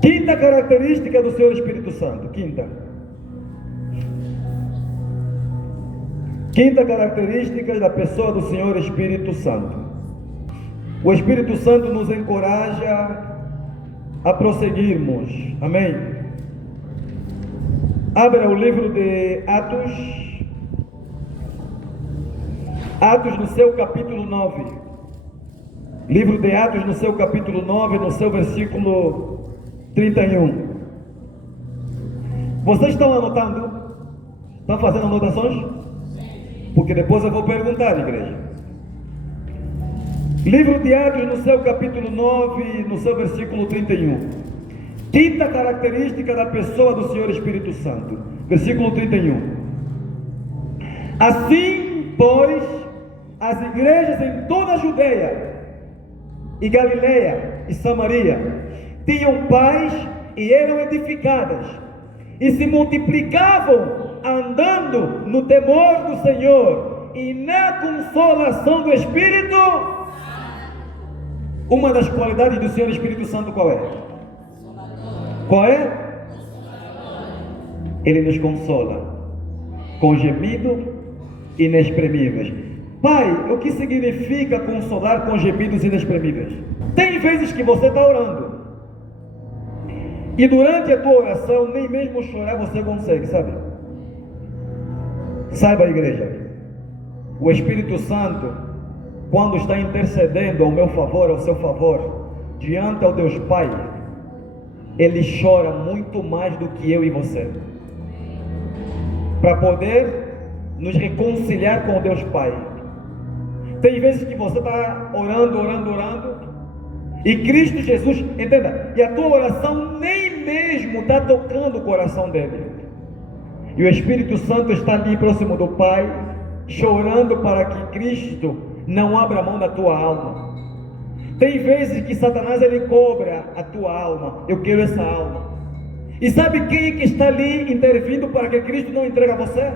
Quinta característica do Senhor Espírito Santo. Quinta característica da pessoa do Senhor Espírito Santo. O Espírito Santo nos encoraja a prosseguirmos. Amém? Abra o livro de Atos. Atos no seu capítulo 9. Livro de Atos no seu capítulo 9, no seu versículo 31. Vocês estão anotando? Estão fazendo anotações? Porque depois eu vou perguntar, igreja. Livro de Atos no seu capítulo 9, no seu versículo 31. Quinta característica da pessoa do Senhor Espírito Santo. Versículo 31. Assim, pois, as igrejas em toda a Judeia e Galileia e Samaria tinham paz e eram edificadas, e se multiplicavam, andando no temor do Senhor e na consolação do Espírito. Uma das qualidades do Senhor Espírito Santo qual é? Qual é? Ele nos consola com gemidos inexprimíveis. Pai, o que significa consolar com gemidos inexprimíveis? Tem vezes que você está orando e durante a tua oração nem mesmo chorar você consegue, sabe? Saiba, igreja, o Espírito Santo, quando está intercedendo ao meu favor, ao seu favor, diante ao Deus Pai, ele chora muito mais do que eu e você, para poder nos reconciliar com o Deus Pai. Tem vezes que você está orando, e Cristo Jesus, entenda, e a tua oração nem mesmo está tocando o coração dele, e o Espírito Santo está ali próximo do Pai, chorando para que Cristo não abra mão da tua alma. Tem vezes que Satanás ele cobra a tua alma. Eu quero essa alma. E sabe quem que está ali intervindo para que Cristo não entregue a você?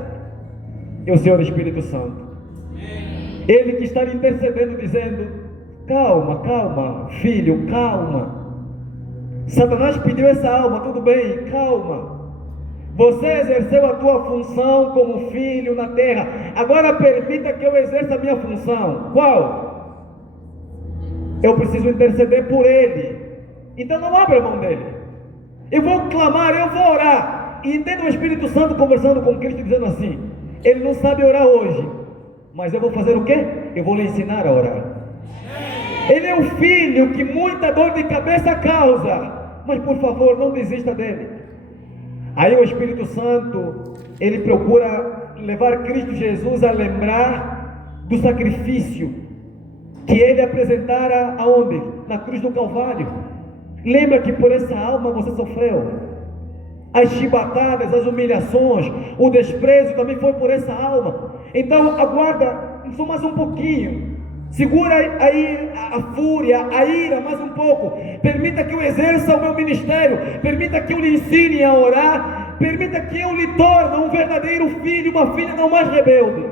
É o Senhor Espírito Santo. Ele que está ali intercedendo, dizendo: calma, filho, calma. Satanás pediu essa alma, tudo bem, calma. Você exerceu a tua função como filho na terra. Agora permita que eu exerça a minha função. Qual? Eu preciso interceder por ele. Então não abra mão dele. Eu vou clamar, eu vou orar. E entenda o Espírito Santo conversando com Cristo, dizendo assim: ele não sabe orar hoje, mas eu vou fazer o quê? Eu vou lhe ensinar a orar. Ele é o filho que muita dor de cabeça causa, mas por favor não desista dele. Aí o Espírito Santo, ele procura levar Cristo Jesus a lembrar do sacrifício que ele apresentara aonde? Na cruz do Calvário. Lembra que por essa alma você sofreu? As chibatadas, as humilhações, o desprezo também foi por essa alma. Então aguarda só mais um pouquinho. Segura aí a fúria, a ira mais um pouco. Permita que eu exerça o meu ministério. Permita que eu lhe ensine a orar. Permita que eu lhe torne um verdadeiro filho, uma filha não mais rebelde.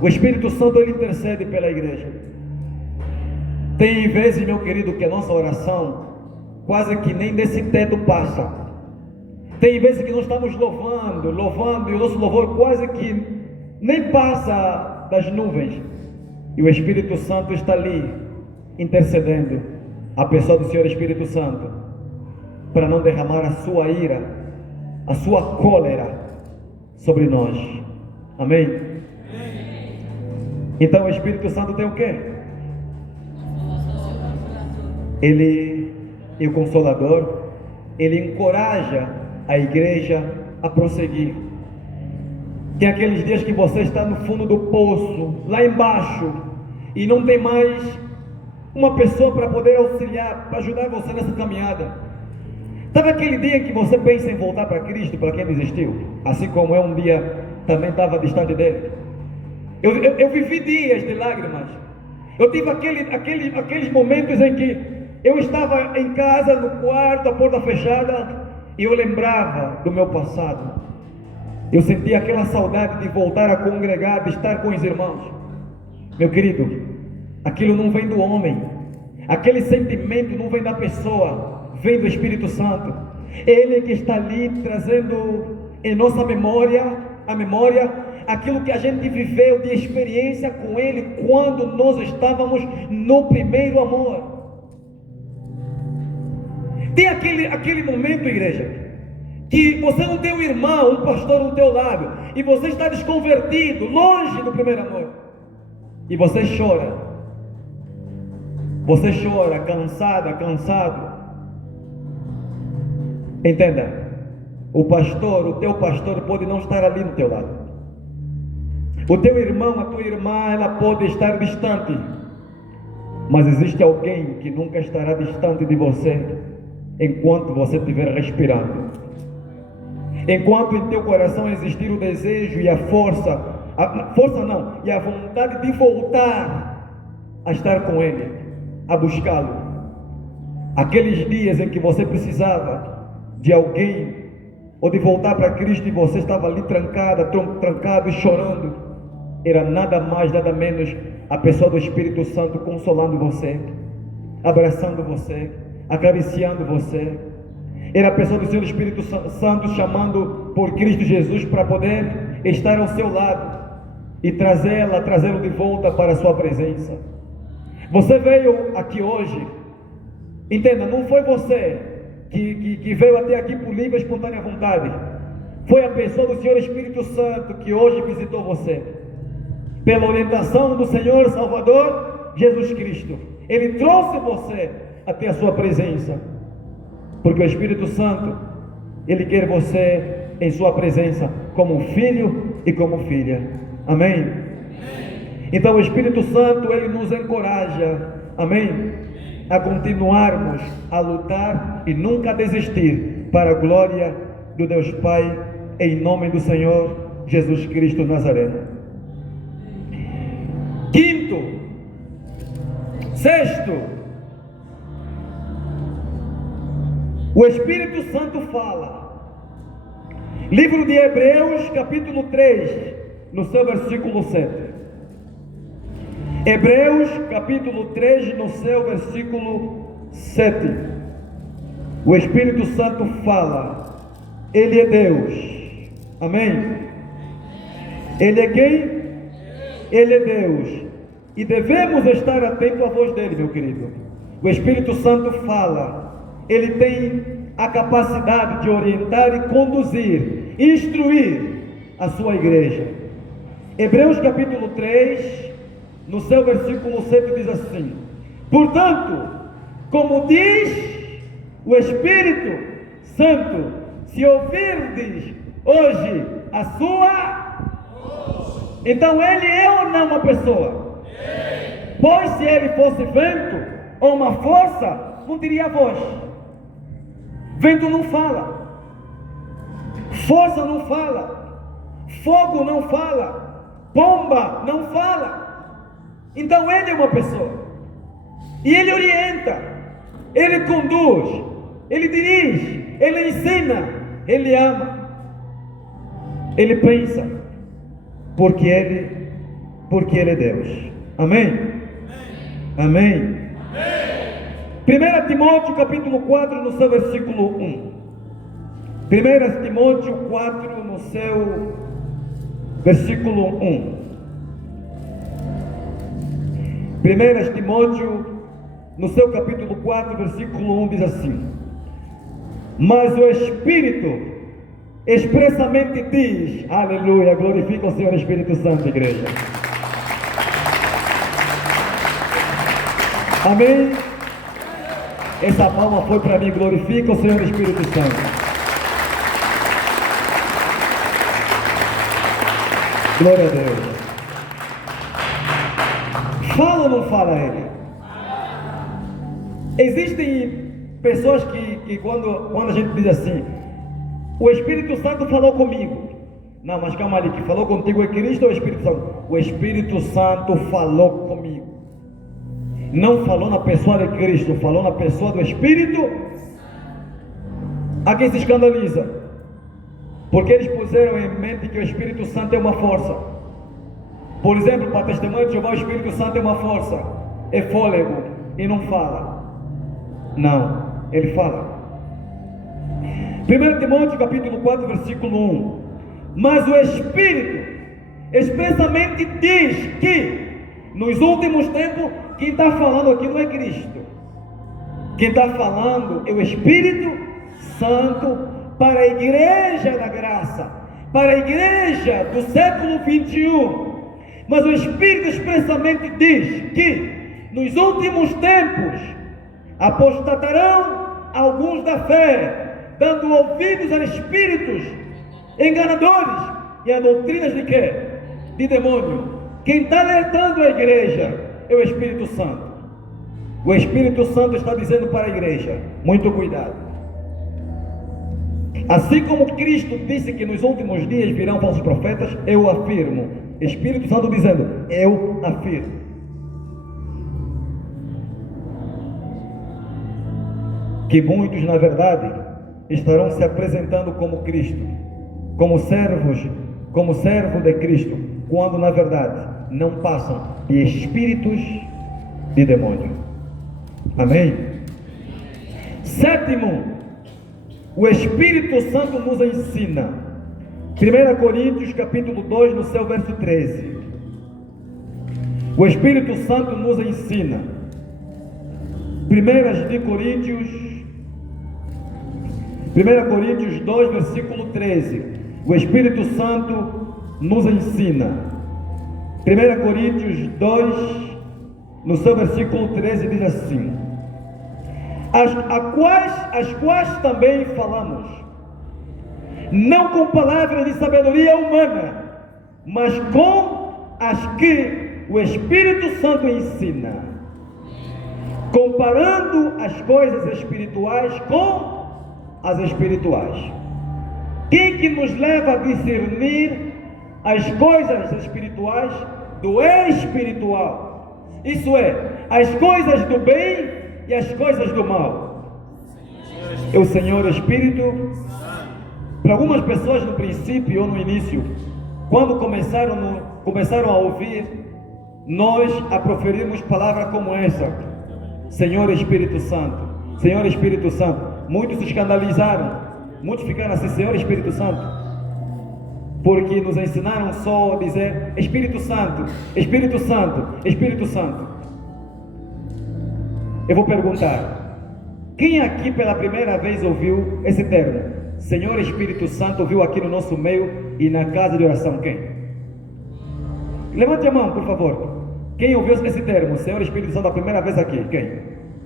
O Espírito Santo ele intercede pela igreja. Tem vezes, meu querido, que a nossa oração quase que nem desse teto passa. Tem vezes que nós estamos louvando, e o nosso louvor quase que nem passa das nuvens. E o Espírito Santo está ali, intercedendo, a pessoa do Senhor Espírito Santo, para não derramar a sua ira, a sua cólera sobre nós. Amém? Então o Espírito Santo tem o quê? Ele é o Consolador. Ele encoraja a igreja a prosseguir. Tem aqueles dias que você está no fundo do poço, lá embaixo, e não tem mais uma pessoa para poder auxiliar, para ajudar você nessa caminhada. Sabe aquele dia que você pensa em voltar para Cristo, para quem desistiu? Assim como eu um dia também estava distante dele. Eu vivi dias de lágrimas. Eu tive aqueles momentos em que eu estava em casa, no quarto, a porta fechada, e eu lembrava do meu passado. Eu sentia aquela saudade de voltar a congregar, de estar com os irmãos. Meu querido, aquilo não vem do homem, aquele sentimento não vem da pessoa, vem do Espírito Santo. Ele que está ali trazendo em nossa memória, a memória, aquilo que a gente viveu de experiência com Ele quando nós estávamos no primeiro amor. Tem aquele momento, igreja, que você não tem um irmão, um pastor no teu lado, e você está desconvertido, longe do primeiro amor, e você chora. Você chora, cansado. Entenda, o teu pastor pode não estar ali do teu lado. O teu irmão, a tua irmã, ela pode estar distante, mas existe alguém que nunca estará distante de você enquanto você estiver respirando. Enquanto em teu coração existir o desejo e a vontade de voltar a estar com Ele, a buscá-lo. Aqueles dias em que você precisava de alguém, ou de voltar para Cristo, e você estava ali trancado e chorando, era nada mais, nada menos a pessoa do Espírito Santo consolando você, abraçando você, acariciando você. Era a pessoa do Senhor Espírito Santo chamando por Cristo Jesus para poder estar ao seu lado e trazê-lo de volta para a sua presença. Você veio aqui hoje, entenda, não foi você que veio até aqui por livre e espontânea vontade. Foi a pessoa do Senhor Espírito Santo que hoje visitou você, pela orientação do Senhor Salvador Jesus Cristo. Ele trouxe você até a sua presença, porque o Espírito Santo, Ele quer você em sua presença, como filho e como filha. Amém? Então o Espírito Santo, Ele nos encoraja, amém, a continuarmos a lutar e nunca desistir, para a glória do Deus Pai, em nome do Senhor Jesus Cristo Nazareno. Quinto, sexto, o Espírito Santo fala. Livro de Hebreus, capítulo 3, no seu versículo 7. Hebreus, capítulo 3, no seu versículo 7. O Espírito Santo fala. Ele é Deus. Amém? Ele é quem? Ele é Deus. E devemos estar atentos à voz dele, meu querido. O Espírito Santo fala. Ele tem a capacidade de orientar e conduzir, instruir a sua igreja. Hebreus capítulo 3, no seu versículo 7 diz assim: portanto, como diz o Espírito Santo, se ouvirdes hoje a sua voz, então ele é ou não uma pessoa? Pois se ele fosse vento ou uma força, não teria voz. Vento não fala, força não fala, fogo não fala, pomba não fala. Então ele é uma pessoa, e ele orienta, ele conduz, ele dirige, ele ensina, ele ama, ele pensa, porque ele é Deus. Amém? Amém? 1 Timóteo capítulo 4, no seu versículo 1. 1 Timóteo 4, no seu versículo 1. 1 Timóteo, no seu capítulo 4, versículo 1, diz assim: mas o Espírito expressamente diz, aleluia, glorifica o Senhor Espírito Santo, igreja. Amém? Essa palma foi para mim, glorifica o Senhor Espírito Santo. Glória a Deus. Fala ou não fala ele? Existem pessoas que quando a gente diz assim, o Espírito Santo falou comigo. Não, mas calma ali, que falou contigo é Cristo ou o Espírito Santo? O Espírito Santo falou comigo. Não falou na pessoa de Cristo, falou na pessoa do Espírito. A quem se escandaliza? Porque eles puseram em mente que o Espírito Santo é uma força. Por exemplo, para testemunho de Jeová, o Espírito Santo é uma força, é fôlego e não fala. Não. Ele fala. 1 Timóteo capítulo 4, versículo 1. Mas o Espírito expressamente diz que nos últimos tempos, quem está falando aqui não é Cristo. Quem está falando é o Espírito Santo para a igreja da graça, para a igreja do século 21. Mas o Espírito expressamente diz que nos últimos tempos apostatarão alguns da fé, dando ouvidos a espíritos enganadores e a doutrinas de quê? De demônio. Quem está alertando a igreja é o Espírito Santo. O Espírito Santo está dizendo para a igreja: muito cuidado. Assim como Cristo disse que nos últimos dias virão falsos profetas, eu afirmo. Espírito Santo dizendo: eu afirmo. Que muitos, na verdade, estarão se apresentando como Cristo, como servo de Cristo, quando na verdade não passam de espíritos de demônio. Amém? Sétimo, o Espírito Santo nos ensina. 1 Coríntios capítulo 2, no seu verso 13. O Espírito Santo nos ensina. 1 Coríntios 2, versículo 13. O Espírito Santo nos ensina. 1 Coríntios 2, no seu versículo 13, diz assim: as quais também falamos, não com palavras de sabedoria humana, mas com as que o Espírito Santo ensina, comparando as coisas espirituais com as espirituais. Quem que nos leva a discernir as coisas espirituais do espiritual? Isso é, as coisas do bem e as coisas do mal. É o Senhor Espírito. Para algumas pessoas no princípio ou no início, quando começaram a ouvir nós a proferirmos palavras como essa: Senhor Espírito Santo, Senhor Espírito Santo, muitos se escandalizaram, muitos ficaram assim: Senhor Espírito Santo, porque nos ensinaram só a dizer Espírito Santo, Espírito Santo, Espírito Santo. Eu vou perguntar: quem aqui pela primeira vez ouviu esse termo, Senhor Espírito Santo, ouviu aqui no nosso meio e na casa de oração? Quem? Levante a mão, por favor. Quem ouviu esse termo, Senhor Espírito Santo, a primeira vez aqui? Quem?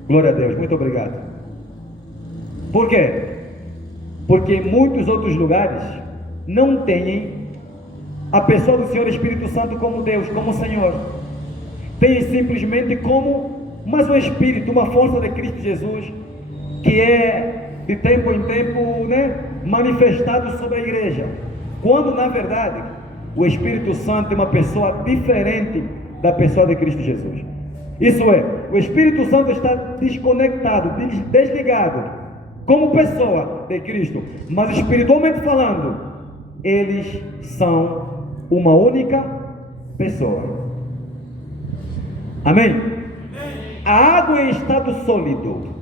Glória a Deus, muito obrigado. Por quê? Porque em muitos outros lugares não têm a pessoa do Senhor Espírito Santo como Deus, como Senhor. Tem simplesmente como mais um Espírito, uma força de Cristo Jesus, que é de tempo em tempo, manifestado sobre a igreja, quando na verdade o Espírito Santo é uma pessoa diferente da pessoa de Cristo Jesus. Isso é, o Espírito Santo está desconectado, desligado como pessoa de Cristo, mas espiritualmente falando, eles são uma única pessoa. Amém? A água em estado sólido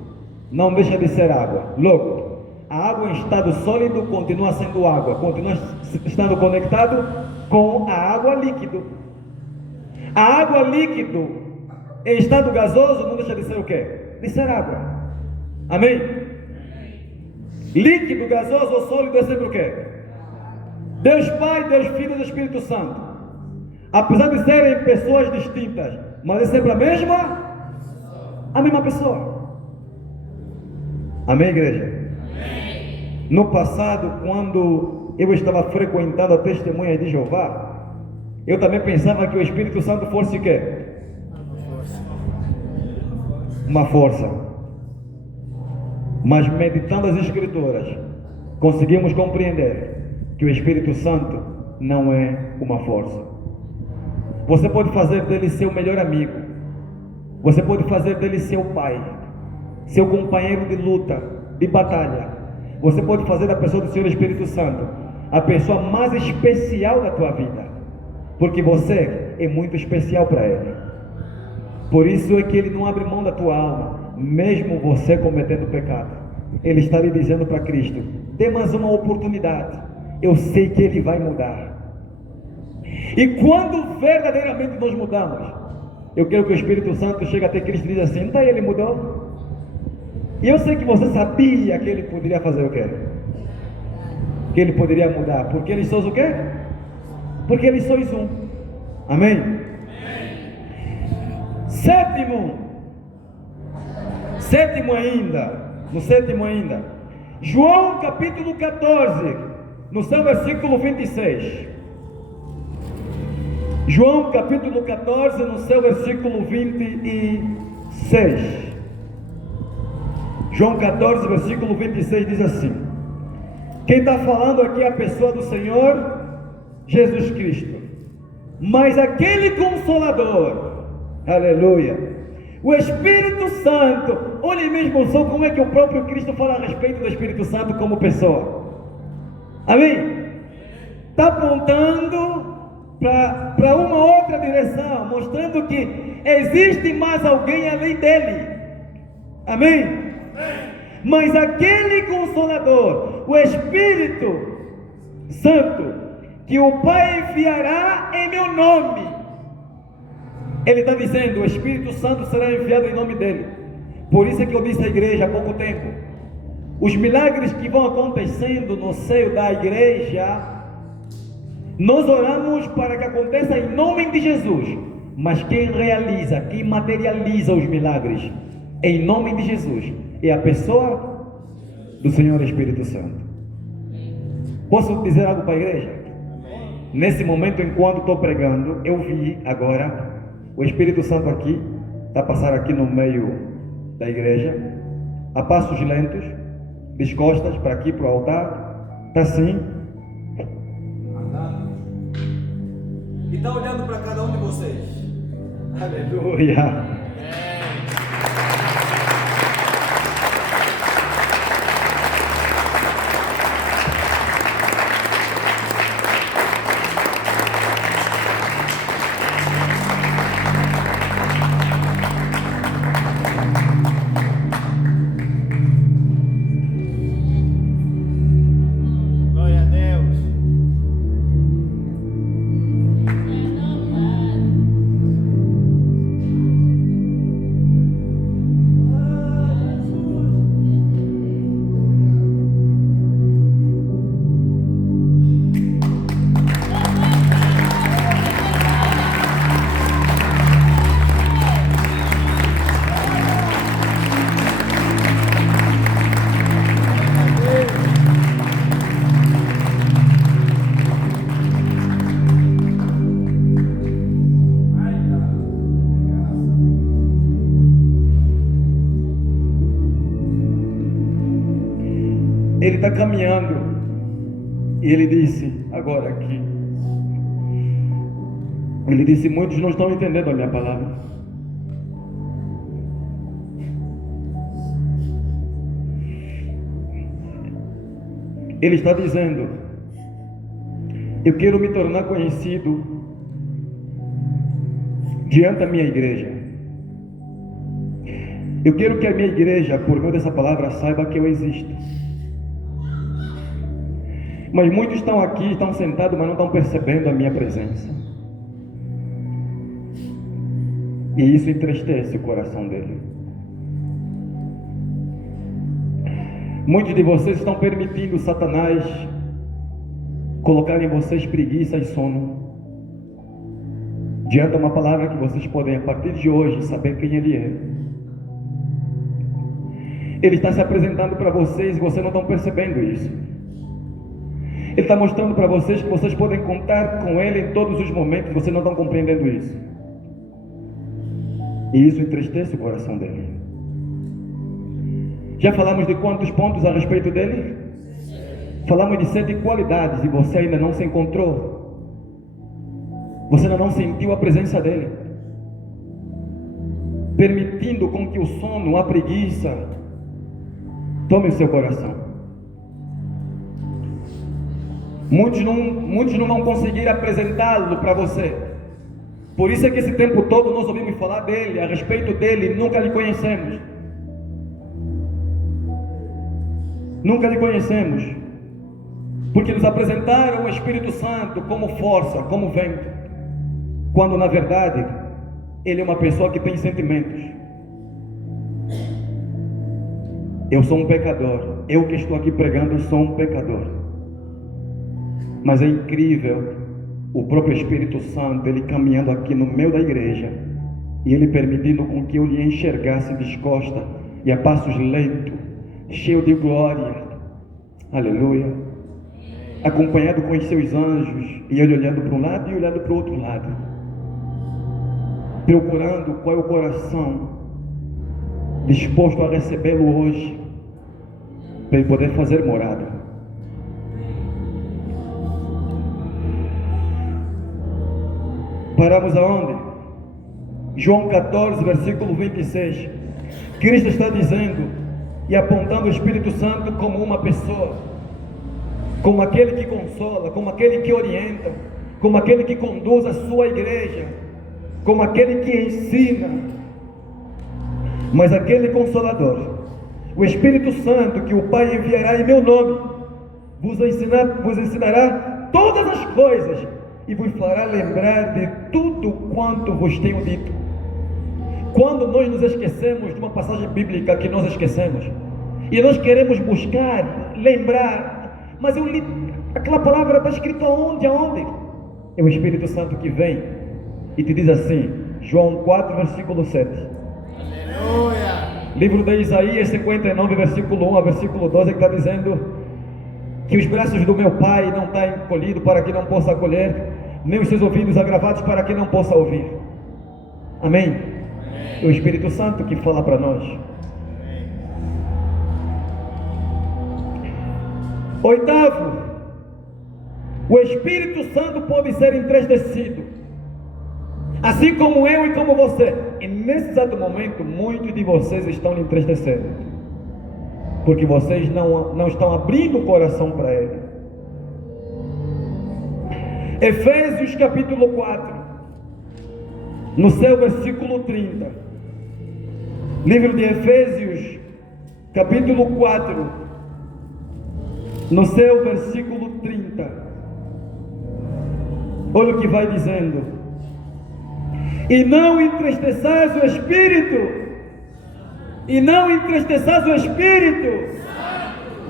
não deixa de ser água. Logo, a água em estado sólido continua sendo água, continua estando conectado com a água líquido. A água líquido em estado gasoso não deixa de ser o quê? De ser água. Amém? Líquido, gasoso ou sólido é sempre o quê? Deus Pai, Deus Filho e Espírito Santo. Apesar de serem pessoas distintas, mas é sempre a mesma pessoa. Amém, igreja? Amém. No passado, quando eu estava frequentando a Testemunha de Jeová, eu também pensava que o Espírito Santo fosse o quê? Uma força. Mas meditando as Escrituras, conseguimos compreender que o Espírito Santo não é uma força. Você pode fazer dele seu melhor amigo, você pode fazer dele seu pai, seu companheiro de luta, de batalha. Você pode fazer da pessoa do Senhor Espírito Santo a pessoa mais especial da tua vida, porque você é muito especial para Ele. Por isso é que Ele não abre mão da tua alma, mesmo você cometendo pecado. Ele está lhe dizendo para Cristo: dê mais uma oportunidade, eu sei que Ele vai mudar. E quando verdadeiramente nós mudamos, eu quero que o Espírito Santo chegue até Cristo e diga assim: não, Ele mudou. E eu sei que você sabia que Ele poderia fazer o quê? Que Ele poderia mudar, porque Ele sois o quê? Porque Ele sois um. Amém? Sétimo ainda, João capítulo 14, no seu versículo 26. João capítulo 14, no seu versículo 26. João 14, versículo 26 diz assim: quem está falando aqui é a pessoa do Senhor Jesus Cristo. Mas aquele Consolador, aleluia, o Espírito Santo, olhe mesmo só como é que o próprio Cristo fala a respeito do Espírito Santo como pessoa. Amém? Está apontando para uma outra direção, mostrando que existe mais alguém além dele. Amém? Mas aquele Consolador, o Espírito Santo, que o Pai enviará em meu nome. Ele está dizendo: o Espírito Santo será enviado em nome dele. Por isso é que eu disse à igreja há pouco tempo: os milagres que vão acontecendo no seio da igreja, nós oramos para que aconteça em nome de Jesus, mas quem realiza, quem materializa os milagres em nome de Jesus é a pessoa do Senhor Espírito Santo. Posso dizer algo para a igreja? Nesse momento, enquanto estou pregando, eu vi agora o Espírito Santo aqui, está passando aqui no meio da igreja, a passos lentos, de costas para aqui, para o altar, está assim, e está olhando para cada um de vocês. Aleluia. Ele está caminhando e ele disse, agora aqui, ele disse: muitos não estão entendendo a minha palavra. Ele está dizendo: eu quero me tornar conhecido diante da minha igreja. Eu quero que a minha igreja, por meio dessa palavra, saiba que eu existo. Mas muitos estão aqui, estão sentados, mas não estão percebendo a minha presença. E isso entristece o coração dele. Muitos de vocês estão permitindo Satanás colocar em vocês preguiça e sono, diante de uma palavra que vocês podem, a partir de hoje, saber quem Ele é. Ele está se apresentando para vocês e vocês não estão percebendo isso. Ele está mostrando para vocês que vocês podem contar com Ele em todos os momentos. Vocês não estão compreendendo isso. E isso entristece o coração dele. Já falamos de quantos pontos a respeito dele? Falamos de 7 qualidades e você ainda não se encontrou. Você ainda não sentiu a presença dele, permitindo com que o sono, a preguiça tome o seu coração. Muitos não vão conseguir apresentá-lo para você. Por isso é que esse tempo todo nós ouvimos falar dele, a respeito dele, nunca lhe conhecemos. Nunca lhe conhecemos, porque nos apresentaram o Espírito Santo como força, como vento, quando na verdade ele é uma pessoa que tem sentimentos. Eu sou um pecador, eu que estou aqui pregando, eu sou um pecador, mas é incrível o próprio Espírito Santo, ele caminhando aqui no meio da igreja, e ele permitindo com que eu lhe enxergasse descosta e a passos lentos, cheio de glória, aleluia, acompanhado com os seus anjos, e ele olhando para um lado e olhando para o outro lado, procurando qual é o coração disposto a recebê-lo hoje, para ele poder fazer morada. Paramos aonde? João 14, versículo 26. Cristo está dizendo e apontando o Espírito Santo como uma pessoa, como aquele que consola, como aquele que orienta, como aquele que conduz a sua igreja, como aquele que ensina. Mas aquele Consolador, o Espírito Santo, que o Pai enviará em meu nome, vos ensinará todas as coisas e vos fará lembrar de tudo quanto vos tenho dito. Quando nós nos esquecemos de uma passagem bíblica que nós esquecemos, e nós queremos buscar, lembrar, mas aquela palavra está escrita aonde? É o Espírito Santo que vem e te diz assim, João 4, versículo 7. Aleluia! Livro de Isaías 59, versículo 1 a versículo 12, que está dizendo que os braços do meu Pai não estão encolhidos para que não possa acolher, nem os seus ouvidos agravados para que não possa ouvir. Amém? É o Espírito Santo que fala para nós. Oitavo, o Espírito Santo pode ser entristecido, assim como eu e como você. E nesse exato momento, muitos de vocês estão lhe entristecendo, porque vocês não estão abrindo o coração para Ele. Efésios capítulo 4, no seu versículo 30. Livro de Efésios capítulo 4, no seu versículo 30. Olha o que vai dizendo: e não entristeçais o Espírito,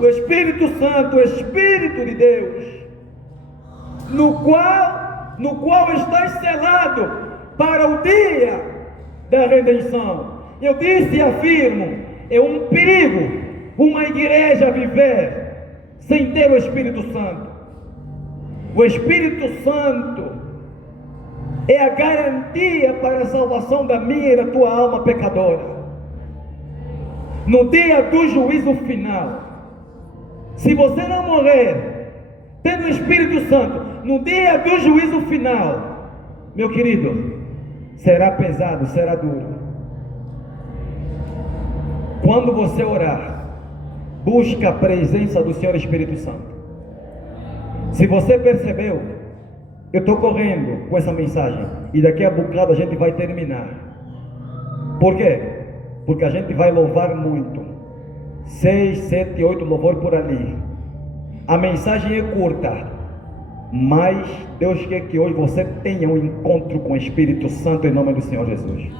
o Espírito Santo, o Espírito de Deus, no qual estás selado para o dia da redenção. Eu disse e afirmo, é um perigo uma igreja viver sem ter o Espírito Santo. O Espírito Santo é a garantia para a salvação da minha e da tua alma pecadora. No dia do juízo final, se você não morrer tendo o Espírito Santo, no dia do juízo final, meu querido, será pesado, será duro. Quando você orar, busca a presença do Senhor Espírito Santo. Se você percebeu, eu estou correndo com essa mensagem e daqui a bocado a gente vai terminar. Por quê? Porque a gente vai louvar muito. 6, 7, 8 louvor por ali. A mensagem é curta, mas Deus quer que hoje você tenha um encontro com o Espírito Santo em nome do Senhor Jesus.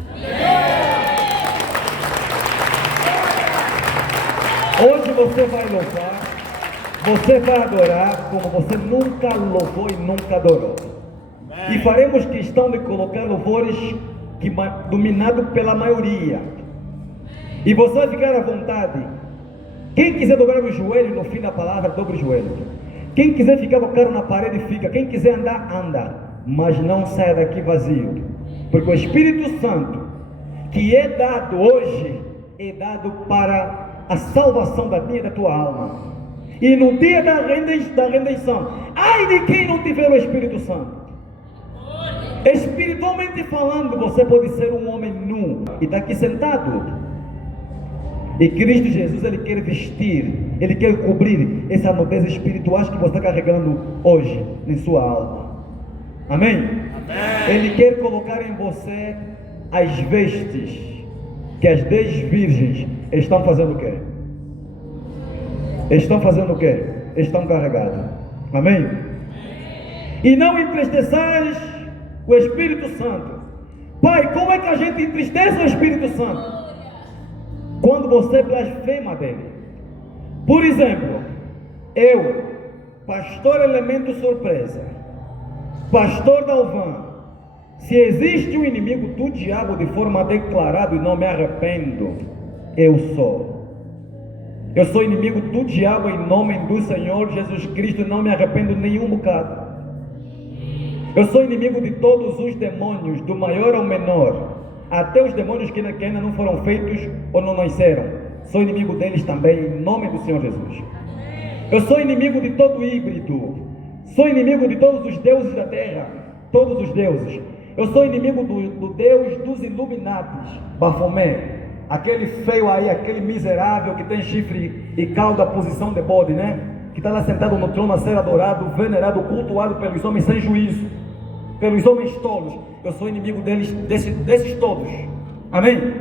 Hoje você vai louvar, você vai adorar como você nunca louvou e nunca adorou. E faremos questão de colocar louvores dominados pela maioria. E você vai ficar à vontade. Quem quiser dobrar o joelho no fim da palavra, dobre o joelho. Quem quiser ficar com a cara na parede, fica. Quem quiser andar, anda. Mas não saia daqui vazio. Porque o Espírito Santo, que é dado hoje, é dado para a salvação da minha e da tua alma. E no dia da redenção, ai de quem não tiver o Espírito Santo. Espiritualmente falando, você pode ser um homem nu e está aqui sentado. E Cristo Jesus, Ele quer vestir, Ele quer cobrir essa nudez espiritual que você está carregando hoje em sua alma. Amém? Amém? Ele quer colocar em você as vestes que as 10 virgens estão fazendo o quê? Estão fazendo o quê? Estão carregados. Amém? E não entristeçais o Espírito Santo. Pai, como é que a gente entristece o Espírito Santo? Quando você blasfema dele. Por exemplo, eu, pastor Elemento Surpresa, pastor Dalvan, se existe um inimigo do diabo de forma declarada e não me arrependo, eu sou. Eu sou inimigo do diabo em nome do Senhor Jesus Cristo e não me arrependo nenhum bocado. Eu sou inimigo de todos os demônios, do maior ao menor, até os demônios que ainda não foram feitos ou não nasceram. Sou inimigo deles também em nome do Senhor Jesus. Eu sou inimigo de todo híbrido. Sou inimigo de todos os deuses da terra. Todos os deuses. Eu sou inimigo do Deus dos Illuminatis, Baphomet. Aquele feio aí, aquele miserável que tem chifre e cauda, posição de bode, né? Que está lá sentado no trono a ser adorado, venerado, cultuado pelos homens sem juízo, pelos homens tolos. Eu sou inimigo deles, desses todos. Amém?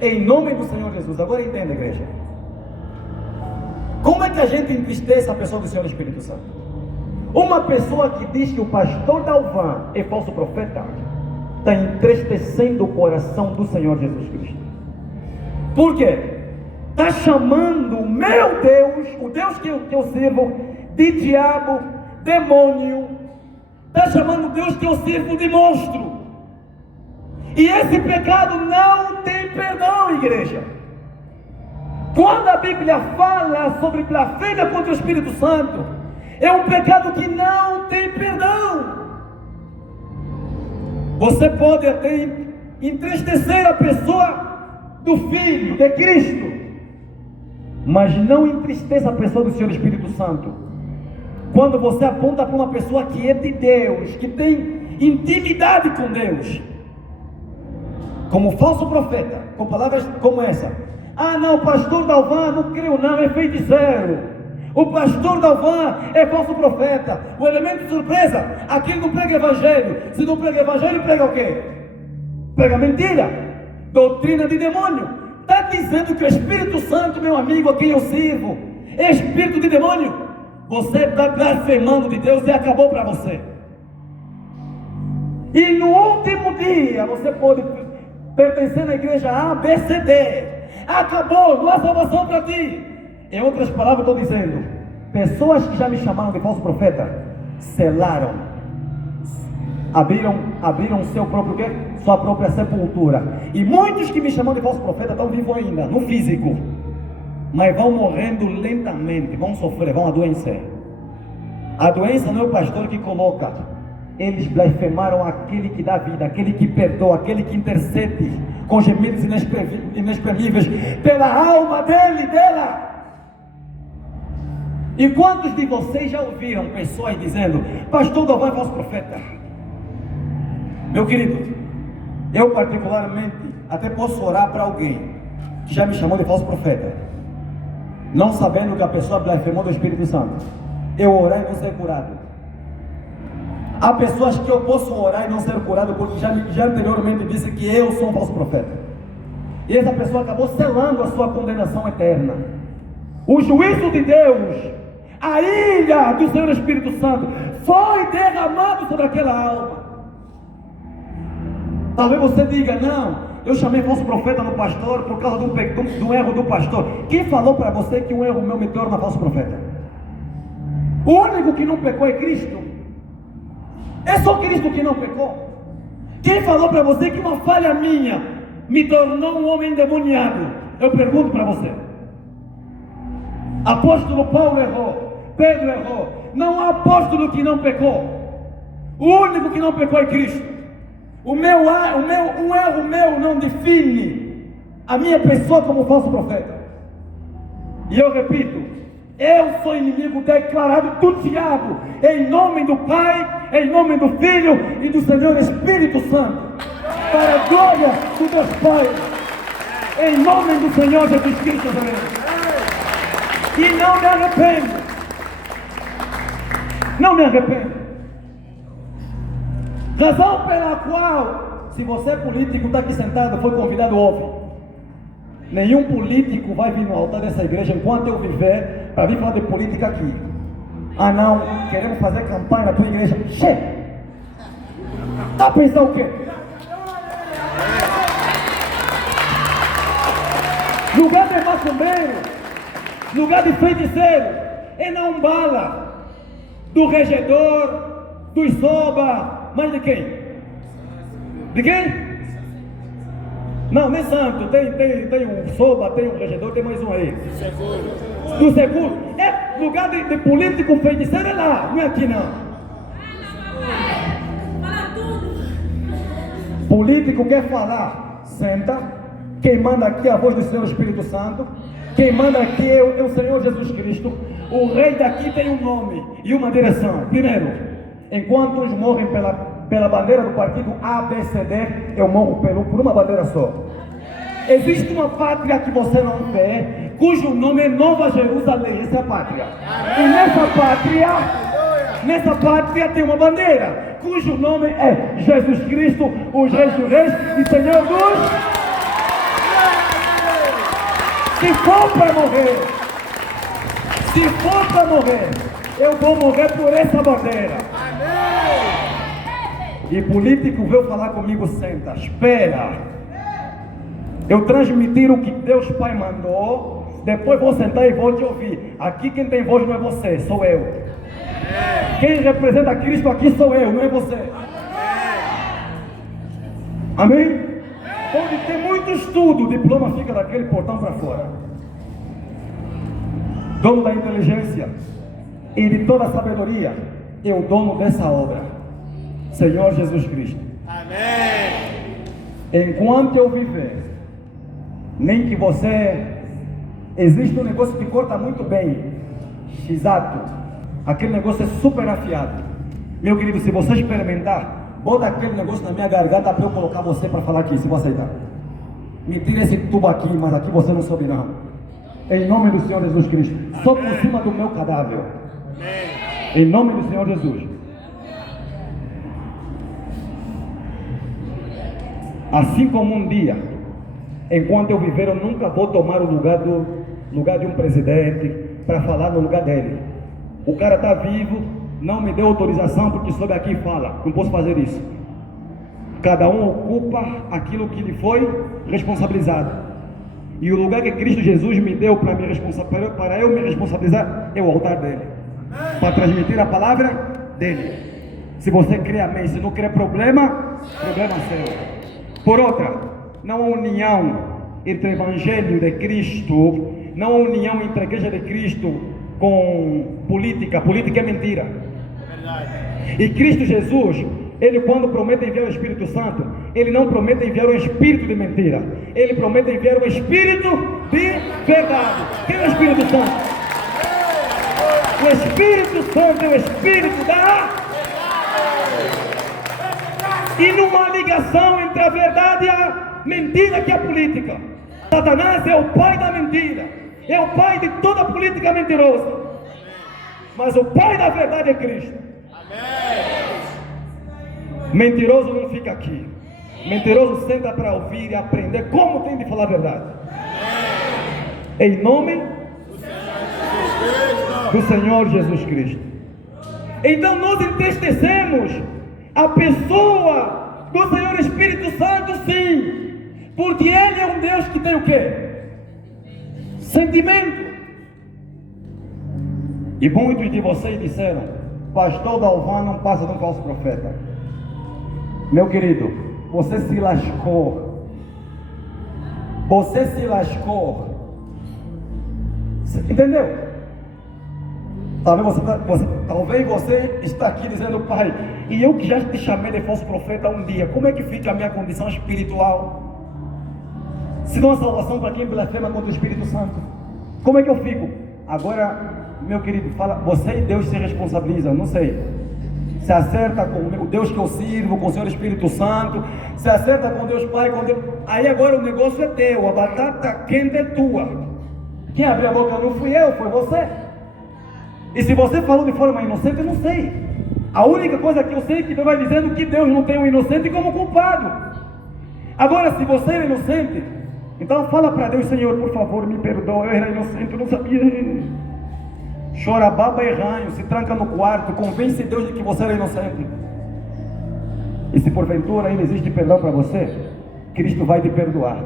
Em nome do Senhor Jesus. Agora entenda, igreja. Como é que a gente entristece a pessoa do Senhor Espírito Santo? Uma pessoa que diz que o pastor Dalvan é falso profeta, está entristecendo o coração do Senhor Jesus Cristo. Por quê? Está chamando o meu Deus, o Deus que eu sirvo, de diabo, demônio. Está chamando o Deus que eu sirvo de monstro. E esse pecado não tem perdão, igreja. Quando a Bíblia fala sobre blasfêmia contra o Espírito Santo, é um pecado que não tem perdão. Você pode até entristecer a pessoa do Filho, de Cristo, mas não entristeça a pessoa do Senhor Espírito Santo. Quando você aponta para uma pessoa que é de Deus, que tem intimidade com Deus, como falso profeta, com palavras como essa: ah não, o pastor Dalvan não creu não, é feiticeiro. O pastor Dalvan é falso profeta. O Elemento Surpresa, aquele não prega evangelho. Se não prega evangelho, prega o quê? Prega mentira. Doutrina de demônio. Está dizendo que o Espírito Santo, meu amigo, a quem eu sirvo, é espírito de demônio. Você está blasfemando de Deus e acabou para você. E no último dia você pode pertencer na igreja A, B, C, D. Acabou, não há salvação para ti. Em outras palavras, estou dizendo: pessoas que já me chamaram de falso profeta selaram, abriram seu próprio quê? Sua própria sepultura. E muitos que me chamam de falso profeta estão vivos ainda, no físico, mas vão morrendo lentamente, vão sofrer, vão adoecer. A doença não é o pastor que coloca. Eles blasfemaram aquele que dá vida, aquele que perdoa, aquele que intercede com gemidos inexprimíveis pela alma dele, dela. E quantos de vocês já ouviram pessoas dizendo: pastor Dalvan é falso profeta? Meu querido, eu particularmente até posso orar para alguém que já me chamou de falso profeta, não sabendo que a pessoa blasfemou do Espírito Santo. Eu orar e não ser curado. Há pessoas que eu posso orar e não ser curado porque já anteriormente disse que eu sou um falso profeta. E essa pessoa acabou selando a sua condenação eterna. O juízo de Deus, a ira do Senhor Espírito Santo foi derramado sobre aquela alma. Talvez você diga: não, eu chamei falso profeta no pastor por causa do erro do pastor. Quem falou para você que um erro meu me torna falso profeta? O único que não pecou é Cristo. É só Cristo que não pecou. Quem falou para você que uma falha minha me tornou um homem endemoniado? Eu pergunto para você. Apóstolo Paulo errou, Pedro errou. Não há apóstolo que não pecou. O único que não pecou é Cristo. Um erro meu não define a minha pessoa como falso profeta. E eu repito: eu sou inimigo declarado do diabo, em nome do Pai, em nome do Filho e do Senhor Espírito Santo, para a glória do Deus Pai, em nome do Senhor Jesus Cristo. E não me arrependo. Não me arrependo. Razão pela qual, se você é político, está aqui sentado, foi convidado, ouve. Nenhum político vai vir no altar dessa igreja enquanto eu viver, para vir falar de política aqui. Ah não, queremos fazer campanha na tua igreja. Che! Tá pensando o quê? Lugar de macumbeiro, lugar de feiticeiro, é na umbala, do regedor, dos soba, mas de quem? De quem? Não, nem santo, tem um soba, tem um regedor, tem mais um aí. Do seguro. É lugar de político feiticeiro, é lá, não é aqui não. Político quer falar, senta. Quem manda aqui é a voz do Senhor Espírito Santo. Quem manda aqui é o Senhor Jesus Cristo. O rei daqui tem um nome e uma direção. Primeiro, enquanto uns morrem pela bandeira do partido ABCD, eu morro por uma bandeira só. Existe uma pátria que você não vê, cujo nome é Nova Jerusalém. Essa é a pátria. E nessa pátria tem uma bandeira, cujo nome é Jesus Cristo, o Rei dos Reis e Senhor dos... Se for para morrer, eu vou morrer por essa bandeira. E político veio falar comigo, senta, espera. Eu transmitir o que Deus Pai mandou, depois vou sentar e vou te ouvir. Aqui quem tem voz não é você, sou eu. Quem representa Cristo aqui sou eu, não é você. Amém? Pode ter muito estudo, o diploma fica daquele portão para fora. Dono da inteligência e de toda a sabedoria é o dono dessa obra, Senhor Jesus Cristo. Amém. Enquanto eu viver, nem que você... Existe um negócio que corta muito bem, exato. Aquele negócio é super afiado. Meu querido, se você experimentar, bota aquele negócio na minha garganta para eu colocar você para falar aqui, se você aceitar. Me tira esse tubo aqui, mas aqui você não sobe não. Em nome do Senhor Jesus Cristo. Só por cima do meu cadáver. Em nome do Senhor Jesus. Assim como um dia, enquanto eu viver, eu nunca vou tomar o lugar de um presidente para falar no lugar dele. O cara está vivo, não me deu autorização porque soube aqui e fala, não posso fazer isso. Cada um ocupa aquilo que lhe foi responsabilizado. E o lugar que Cristo Jesus me deu para eu me responsabilizar é o altar dele, para transmitir a palavra dele. Se você crê, amém. Se não crê, problema seu. Por outra, não há união entre o Evangelho de Cristo, não há união entre a Igreja de Cristo com política. Política é mentira. E Cristo Jesus, Ele quando promete enviar o Espírito Santo, Ele não promete enviar um espírito de mentira. Ele promete enviar um espírito de verdade. Quem é o Espírito Santo? O Espírito Santo é o espírito da... E numa ligação entre a verdade e a mentira, que é a política. Satanás é o pai da mentira, é o pai de toda a política mentirosa. Mas o pai da verdade é Cristo. Mentiroso não fica aqui. Mentiroso senta para ouvir e aprender como tem de falar a verdade. Em nome do Senhor Jesus Cristo. Então nós entristecemos a pessoa do Senhor Espírito Santo, sim, porque Ele é um Deus que tem o quê? Sentimento. E muitos de vocês disseram: Pastor Dalvan não passa de um falso profeta. Meu querido, você se lascou. Você se lascou. Entendeu? Talvez você está aqui dizendo: Pai, e eu que já te chamei de falso profeta um dia, como é que fica a minha condição espiritual? Se não há salvação para quem blasfema contra o Espírito Santo, como é que eu fico? Agora, meu querido, fala, você e Deus se responsabilizam, não sei. Se acerta com o Deus que eu sirvo, com o Senhor Espírito Santo, se acerta com Deus Pai, com Deus... Aí agora o negócio é teu, a batata quente é tua. Quem abriu a boca não fui eu, foi você. E se você falou de forma inocente, eu não sei. A única coisa que eu sei é que Deus vai dizendo que Deus não tem um inocente como culpado. Agora, se você é inocente, então fala para Deus: Senhor, por favor, me perdoa, eu era inocente, eu não sabia. chora baba e ranho, se tranca no quarto, convence Deus de que você era inocente. E se porventura ainda existe perdão para você, Cristo vai te perdoar.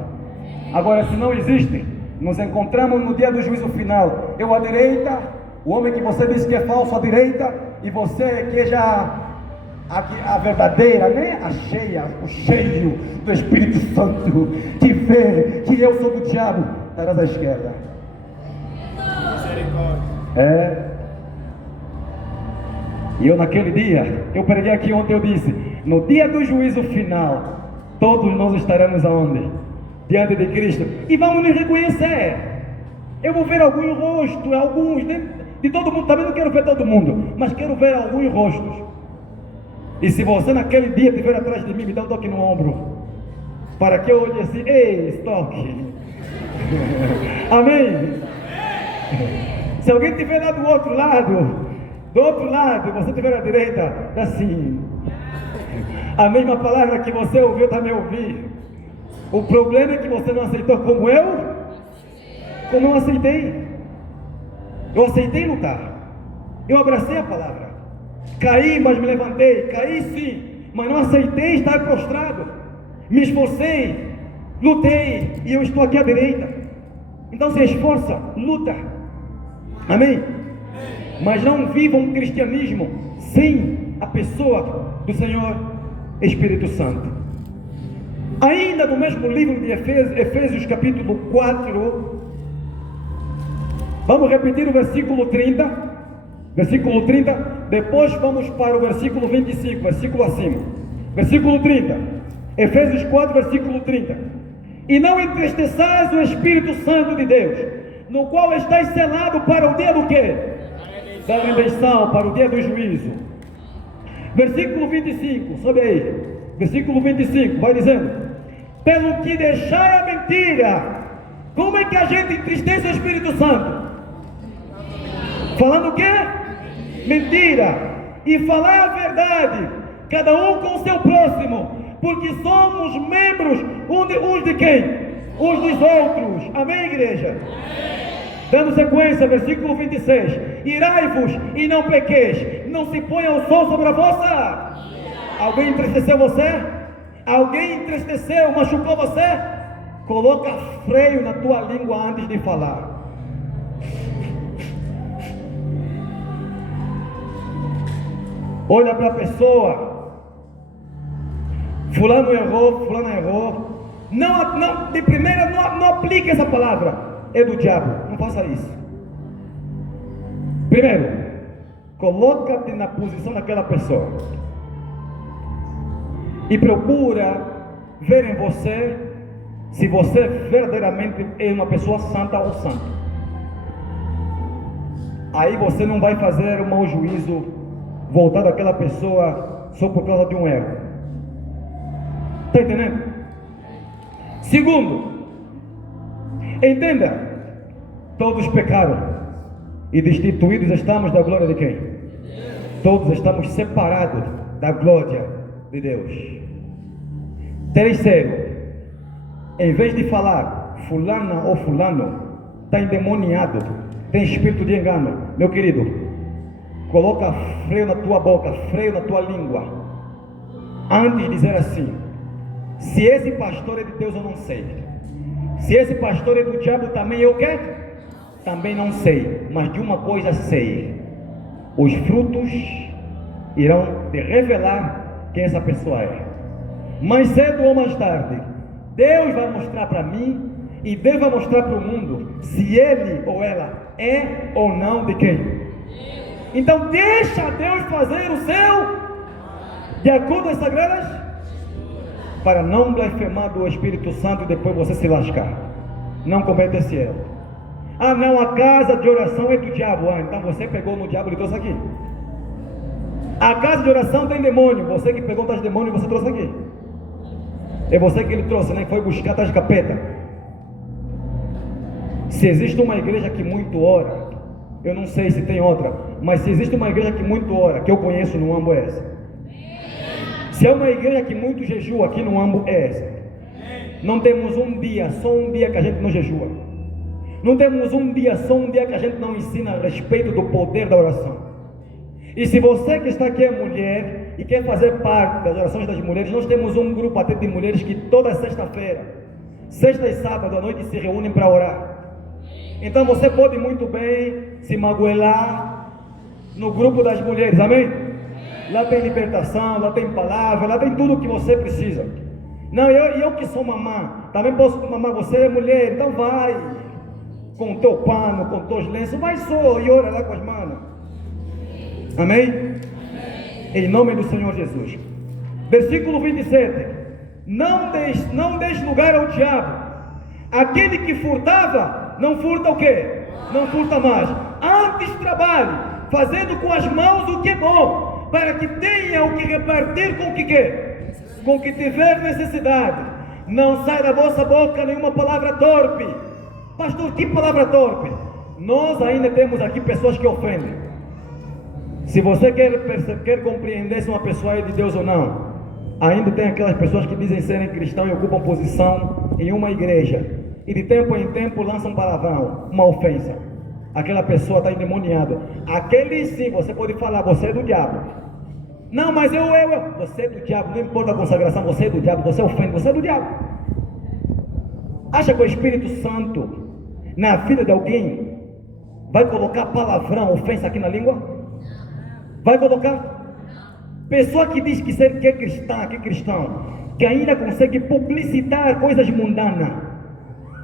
Agora, se não existe, nos encontramos no dia do juízo final. Eu à direita, o homem que você disse que é falso à direita, e você que é já a verdadeira, né? A cheia, o cheio do Espírito Santo, que vê que eu sou do diabo, estarás à esquerda. E eu naquele dia, eu preguei aqui ontem, eu disse, no dia do juízo final, todos nós estaremos aonde? Diante de Cristo, e vamos nos reconhecer. Eu vou ver alguns rostos, alguns, de todo mundo, também não quero ver todo mundo, mas quero ver alguns rostos. E se você naquele dia estiver atrás de mim, me dá um toque no ombro, para que eu olhe assim, ei, estoque. Amém? Se alguém estiver lá do outro lado, você estiver à direita, dá assim. A mesma palavra que você ouviu, também ouvi. O problema é que você não aceitou como eu aceitei. Eu aceitei lutar. Eu abracei a palavra. Caí, mas me levantei. Caí sim, mas não aceitei estar prostrado. Me esforcei, lutei, e eu estou aqui à direita. Então se esforça, luta. Amém? Mas não viva um cristianismo sem a pessoa do Senhor Espírito Santo. Ainda no mesmo livro de Efésios capítulo 4, vamos repetir o versículo 30. Versículo 30, depois vamos para o versículo 25, versículo acima. Versículo 30, Efésios 4, versículo 30. E não entristeçais o Espírito Santo de Deus, no qual estáis selado para o dia do quê? Da redenção, para o dia do juízo. Versículo 25, sobe aí. Versículo 25, vai dizendo: pelo que deixai a mentira. Como é que a gente entristece o Espírito Santo? Falando o quê? Mentira. E falar a verdade, cada um com o seu próximo, porque somos membros uns de quem? Uns dos outros. Amém, igreja? Dando sequência, versículo 26. Irai-vos e não pequeis, não se ponha o sol sobre a vossa. Alguém entristeceu você? Alguém entristeceu, machucou você? Coloca freio na tua língua antes de falar. Olha para a pessoa. Fulano errou, fulano errou. Não, de primeira não aplique essa palavra. É do diabo. Não faça isso. Primeiro, coloca-te na posição daquela pessoa e procura ver em você se você verdadeiramente é uma pessoa santa ou santo. Aí você não vai fazer um mau juízo voltado àquela pessoa só por causa de um erro. Está entendendo? Segundo, entenda, todos pecaram e destituídos estamos da glória de quem? Todos estamos separados da glória de Deus. Terceiro, em vez de falar fulana ou fulano está endemoniado, tem espírito de engano, meu querido, coloca freio na tua boca, freio na tua língua, antes de dizer assim: se esse pastor é de Deus eu não sei, se esse pastor é do diabo também eu quero, também não sei, mas de uma coisa sei: os frutos irão te revelar quem essa pessoa é. Mais cedo ou mais tarde, Deus vai mostrar para mim e Deus vai mostrar para o mundo se ele ou ela é ou não de quem. Então deixa Deus fazer o seu de acordo com as sagradas, para não blasfemar do Espírito Santo e depois você se lascar. Não cometa esse erro. Ah não, a casa de oração é do diabo. Ah, então você pegou no diabo e trouxe aqui. A casa de oração tem demônio, você que pegou tais demônios você trouxe aqui. É você que ele trouxe, né? Que foi buscar tais capeta. Se existe uma igreja que muito ora, eu não sei se tem outra, mas se existe uma igreja que muito ora, que eu conheço no Ambo, é essa. Se é uma igreja que muito jejua aqui no Ambo, é essa. Não temos um dia, só um dia que a gente não jejua. Não temos um dia só, um dia que a gente não ensina a respeito do poder da oração. E se você que está aqui é mulher e quer fazer parte das orações das mulheres, nós temos um grupo até de mulheres que toda sexta-feira, sexta e sábado à noite, se reúnem para orar. Então você pode muito bem se magoelar no grupo das mulheres, amém? Lá tem libertação, lá tem palavra, lá tem tudo o que você precisa. Não, eu que sou mamã, também posso mamar. Você é mulher, então vai com o teu pano, com os teus lenços, vai só e ora lá com as manos. Amém? Em nome do Senhor Jesus. Versículo 27. Não deixe lugar ao diabo. Aquele que furtava, não furta o quê? Não furta mais. Antes trabalhe, fazendo com as mãos o que é bom, para que tenha o que repartir com o que quer, com o que tiver necessidade. Não sai da vossa boca nenhuma palavra torpe. Pastor, que palavra torpe? Nós ainda temos aqui pessoas que ofendem. Se você quer compreender se uma pessoa é de Deus ou não, ainda tem aquelas pessoas que dizem serem cristãos e ocupam posição em uma igreja e de tempo em tempo lançam palavrão, uma ofensa. Aquela pessoa está endemoniada. Aquele sim, você pode falar, você é do diabo. Não, mas você é do diabo, não importa a consagração, você é do diabo, você ofende, você é do diabo. Acha que o Espírito Santo, na vida de alguém, vai colocar palavrão, ofensa aqui na língua? Vai colocar? Pessoa que diz que é cristã, que é cristão, que ainda consegue publicitar coisas mundanas.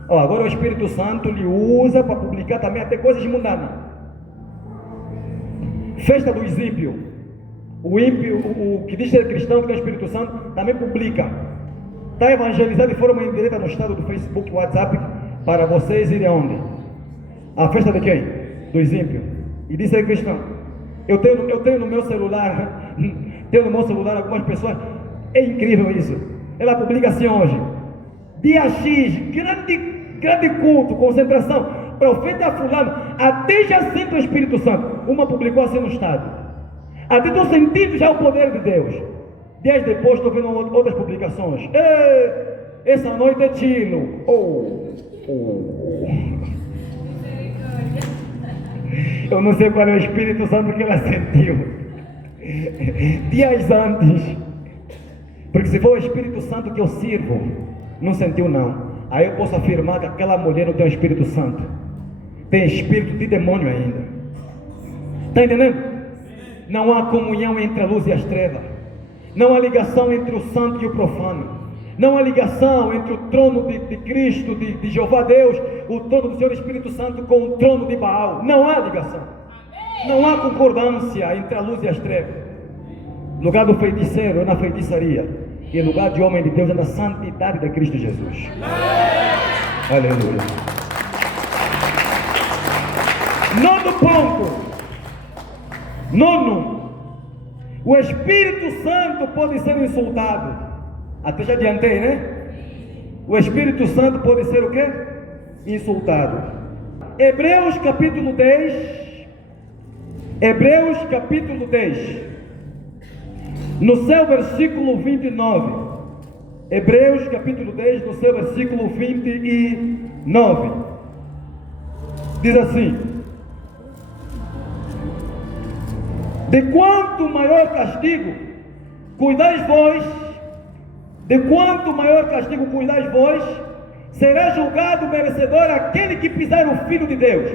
Agora o Espírito Santo lhe usa para publicar também até coisas mundanas. Festa dos ímpios. O ímpio, o que diz ser cristão, que é o Espírito Santo, também publica. Está evangelizado de forma indireta no estado do Facebook, WhatsApp, para vocês irem aonde? A festa de quem? Dos ímpios. E diz ser cristão. Eu tenho no meu celular, algumas pessoas, é incrível isso. Ela publica assim hoje: dia X, grande culto, concentração, profeta fulano, até já sinto o Espírito Santo. Uma publicou assim no estado. Até estou sentindo já o poder de Deus. Dias depois estou vendo outras publicações. Essa noite é tilo. Eu não sei qual é o Espírito Santo que ela sentiu dias antes. Porque se for o Espírito Santo que eu sirvo, não sentiu não. Aí eu posso afirmar que aquela mulher não tem o Espírito Santo, tem espírito de demônio ainda. Está entendendo? Não há comunhão entre a luz e as trevas. Não há ligação entre o santo e o profano. Não há ligação entre o trono de Cristo, de Jeová Deus, o trono do Senhor Espírito Santo, com o trono de Baal. Não há ligação. Não há concordância entre a luz e as trevas. Lugar do feiticeiro é na feitiçaria, e lugar de homem de Deus é na santidade de Cristo Jesus. Aleluia. Nono ponto. Nono. O Espírito Santo pode ser insultado. Até já adiantei, né? O Espírito Santo pode ser o quê? Insultado. Hebreus capítulo 10. Hebreus capítulo 10. No seu versículo 29. Hebreus capítulo 10, no seu versículo 29. Diz assim: de quanto maior castigo cuidais vós, de quanto maior castigo cuidais vós, será julgado merecedor aquele que pisar o Filho de Deus,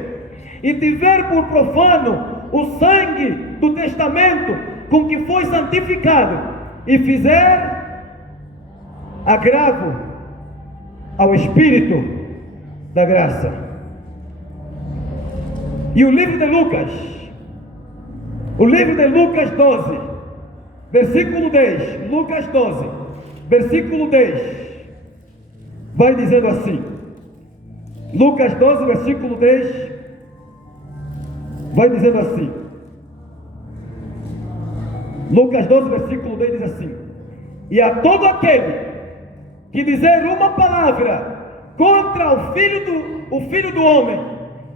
e tiver por profano o sangue do testamento com que foi santificado, e fizer agravo ao Espírito da graça. E o livro de Lucas, o livro de Lucas 12, versículo 10, Lucas 12, versículo 10, vai dizendo assim, Lucas 12, versículo 10, vai dizendo assim, Lucas 12, versículo 10 diz assim: e a todo aquele que dizer uma palavra contra o filho do homem,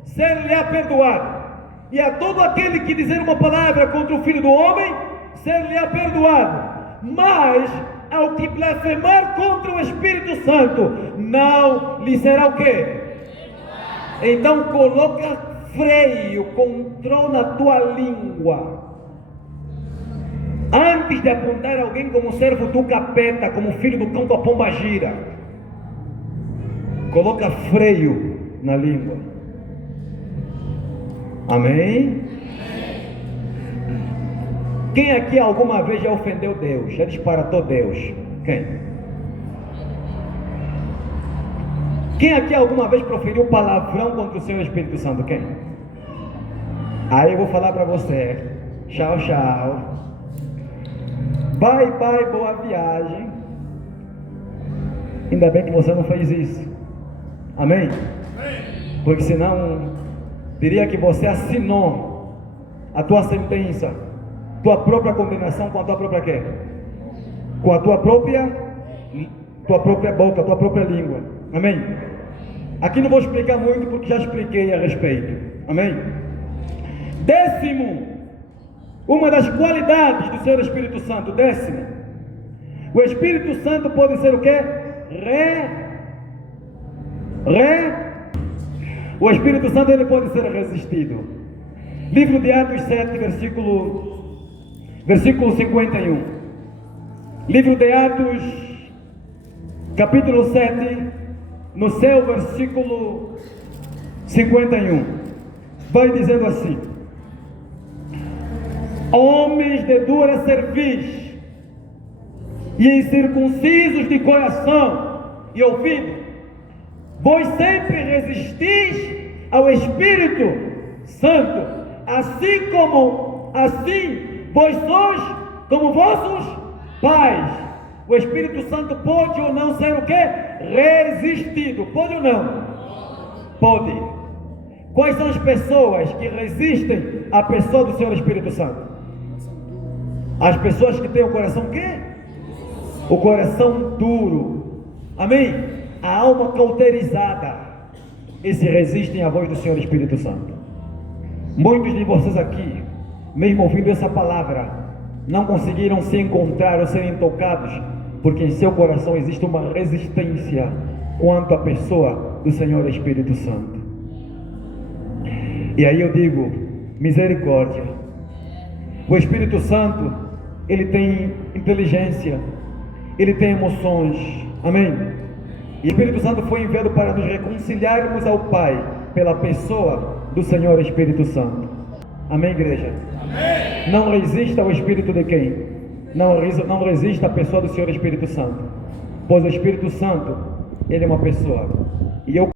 ser-lhe-á perdoado. E a todo aquele que dizer uma palavra contra o Filho do Homem, ser-lhe-á perdoado. Mas ao que blasfemar contra o Espírito Santo, não lhe será o quê? Então coloca freio, controle na tua língua. Antes de apontar alguém como servo do capeta, como filho do cão com a pomba gira, coloca freio na língua. Amém? Quem aqui alguma vez já ofendeu Deus? Já disparatou Deus? Quem? Quem aqui alguma vez proferiu palavrão contra o Senhor Espírito Santo? Quem? Aí eu vou falar para você. Tchau, tchau. Bye, bye, boa viagem. Ainda bem que você não fez isso. Amém? Porque senão, diria que você assinou a tua sentença, tua própria condenação com a tua própria quê? Com a tua própria boca, tua própria língua. Amém? Aqui não vou explicar muito porque já expliquei a respeito. Amém? 10º, uma das qualidades do Senhor Espírito Santo. 10º, o Espírito Santo pode ser o quê? O Espírito Santo ele pode ser resistido. Livro de Atos 7, versículo 51. Livro de Atos, capítulo 7, no seu versículo 51. Vai dizendo assim: homens de dura cerviz e incircuncisos de coração e ouvido, vós sempre resistis ao Espírito Santo, assim vós sois como vossos pais. O Espírito Santo pode ou não ser o quê? Resistido. Pode ou não? Pode. Quais são as pessoas que resistem à pessoa do Senhor Espírito Santo? As pessoas que têm o coração quê? O coração duro. Amém? A alma cauterizada. Esses resistem à voz do Senhor Espírito Santo. Muitos de vocês aqui, mesmo ouvindo essa palavra, não conseguiram se encontrar ou serem tocados, porque em seu coração existe uma resistência quanto à pessoa do Senhor Espírito Santo. E aí eu digo, misericórdia. O Espírito Santo, ele tem inteligência, ele tem emoções. Amém? E o Espírito Santo foi enviado para nos reconciliarmos ao Pai pela pessoa do Senhor Espírito Santo. Amém, igreja? Amém. Não resista ao Espírito de quem? Não resista à pessoa do Senhor Espírito Santo, pois o Espírito Santo, ele é uma pessoa. E eu